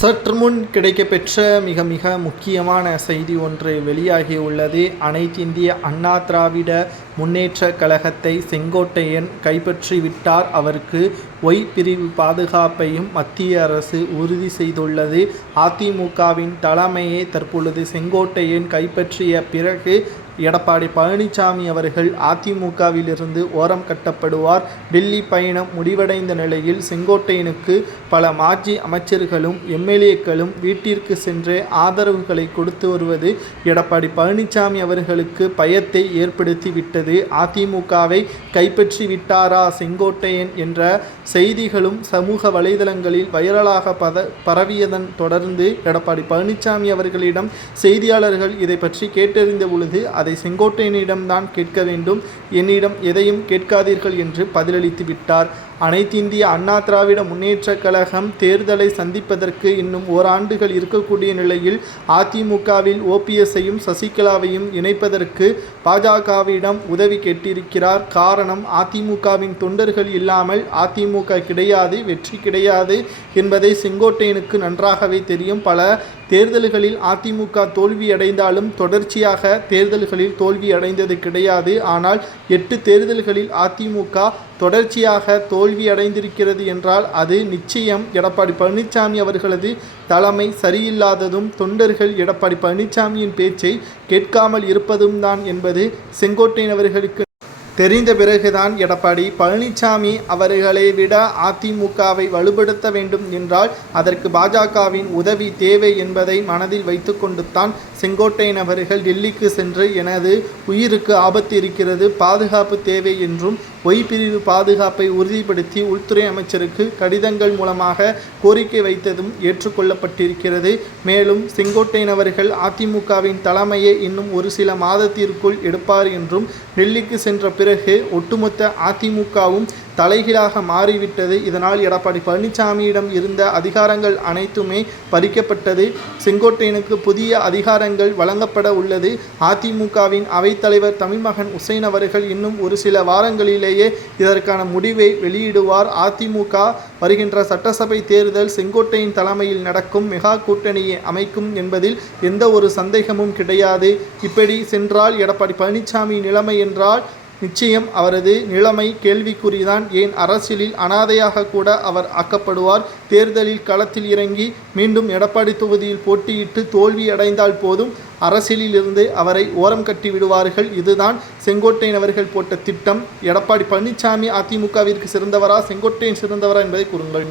சற்று முன் கிடைக்கப்பெற்ற மிக மிக முக்கியமான செய்தி ஒன்று வெளியாகியுள்ளது அனைத்திந்திய அண்ணா திராவிட முன்னேற்ற கழகத்தை செங்கோட்டையன் கைப்பற்றிவிட்டார். அவருக்கு ஒய் பிரிவு பாதுகாப்பையும் மத்திய அரசு உறுதி செய்துள்ளது. அதிமுகவின் தலைமையை தற்பொழுது செங்கோட்டையன் கைப்பற்றிய பிறகு எடப்பாடி பழனிசாமி அவர்கள் அதிமுகவிலிருந்து ஓரம் கட்டப்படுவார். டெல்லி பயணம் முடிவடைந்த நிலையில் செங்கோட்டையனுக்கு பல மாஜி அமைச்சர்களும் எம்எல்ஏக்களும் வீட்டிற்கு சென்று ஆதரவுகளை கொடுத்து வருவது எடப்பாடி பழனிசாமி அவர்களுக்கு பயத்தை ஏற்படுத்திவிட்டது. அதிமுகவை கைப்பற்றி விட்டாரா செங்கோட்டையன் என்ற செய்திகளும் சமூக வலைதளங்களில் வைரலாக பத பரவியதன் தொடர்ந்து எடப்பாடி பழனிசாமி அவர்களிடம் செய்தியாளர்கள் இதை பற்றி கேட்டறிந்த பொழுது அதை செங்கோட்டையனிடம்தான் கேட்க வேண்டும். என்னிடம் எதையும் கேட்காதீர்கள் என்று பதிலளித்து விட்டார். அனைத்திந்திய அண்ணா திராவிட முன்னேற்றக் கழகம் தேர்தலை சந்திப்பதற்கு இன்னும் ஓராண்டுகள் இருக்கக்கூடிய நிலையில் அதிமுகவில் ஓபிஎஸ்ஸையும் சசிகலாவையும் இணைப்பதற்கு பாஜகவிடம் உதவி கேட்டிருக்கிறார். காரணம் அதிமுகவின் தொண்டர்கள் இல்லாமல் அதிமுக கிடையாது வெற்றி கிடையாது என்பதை செங்கோட்டையனுக்கு நன்றாகவே தெரியும். பல தேர்தல்களில் அதிமுக தோல்வியடைந்தாலும் தொடர்ச்சியாக தேர்தல்களில் தோல்வியடைந்தது கிடையாது. ஆனால் எட்டு தேர்தல்களில் அதிமுக தொடர்ச்சியாக தோல்வி அடைந்திருக்கிறது என்றால் அது நிச்சயம். எடப்பாடி பழனிசாமி அவர்களது தலைமை சரியில்லாததும் தொண்டர்கள் எடப்பாடி பழனிசாமியின் பேச்சை கேட்காமல் இருப்பதும் தான் என்பது செங்கோட்டையன் அவர்களுக்கு தெரிந்த பிறகுதான் எடப்பாடி பழனிசாமி அவர்களை விட அதிமுகவை வலுப்படுத்த வேண்டும் என்றால் அதற்கு பாஜகவின் உதவி தேவை என்பதை மனதில் வைத்துக்கொண்டு தான் செங்கோட்டையன் அவர்கள் டெல்லிக்கு சென்று எனது உயிருக்கு ஆபத்து இருக்கிறது பாதுகாப்பு தேவை என்றும் ஒய் பிரிவு பாதுகாப்பை உறுதிப்படுத்தி உள்துறை அமைச்சருக்கு கடிதங்கள் மூலமாக கோரிக்கை வைத்ததும் ஏற்றுக்கொள்ளப்பட்டிருக்கிறது. மேலும் செங்கோட்டையன் அவர்கள் அதிமுகவின் தலைமையை இன்னும் ஒரு சில மாதத்திற்குள் எடுப்பார் என்றும் டெல்லிக்கு சென்ற பிறகு பிறகு ஒட்டுமொத்த அதிமுகவும் தலைகீழாக மாறிவிட்டது. இதனால் எடப்பாடி பழனிசாமியிடம் இருந்த அதிகாரங்கள் அனைத்துமே பறிக்கப்பட்டது. செங்கோட்டையனுக்கு புதிய அதிகாரங்கள் வழங்கப்பட உள்ளது. அதிமுகவின் அவைத்தலைவர் தமிழ்மகன் உசைன் அவர்கள் இன்னும் ஒரு சில வாரங்களிலேயே இதற்கான முடிவை வெளியிடுவார். அதிமுக வருகின்ற சட்டசபை தேர்தல் செங்கோட்டையின் தலைமையில் நடக்கும் மெகா கூட்டணியை அமைக்கும் என்பதில் எந்த ஒரு சந்தேகமும் கிடையாது. இப்படி சென்றால் எடப்பாடி பழனிசாமி நிலைமை என்றால் நிச்சயம் அவரது நிலைமை கேள்விக்குறிதான். ஏன் அரசியலில் அனாதையாக கூட அவர் ஆக்கப்படுவார்? தேர்தலில் களத்தில் இறங்கி மீண்டும் எடப்பாடி தொகுதியில் போட்டியிட்டு தோல்வி அடைந்தால் போதும். அரசியலிலிருந்து அவரை ஓரம் கட்டி விடுவார்கள். இதுதான் செங்கோட்டையன் அவர்கள் போட்ட திட்டம். எடப்பாடி பழனிசாமி அதிமுகவிற்கு சிறந்தவரா? செங்கோட்டையன் சிறந்தவரா என்பதை கூறுங்கள்.